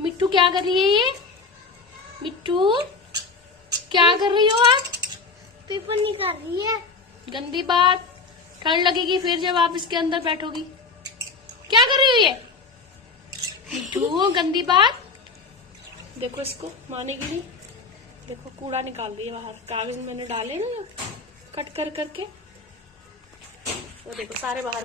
मिट्टू क्या कर रही है ये? मिट्टू क्या कर रही हो आप? पेपर निकाल रही है। गंदी बात, ठंड लगेगी फिर जब आप इसके अंदर बैठोगी। क्या कर रही हो ये? मिट्टू गंदी बात। देखो इसको मानेगी नहीं। देखो कूड़ा निकाल रही है बाहर, कागज मैंने डाले ना कट कर करके, वो देखो सारे बाहर।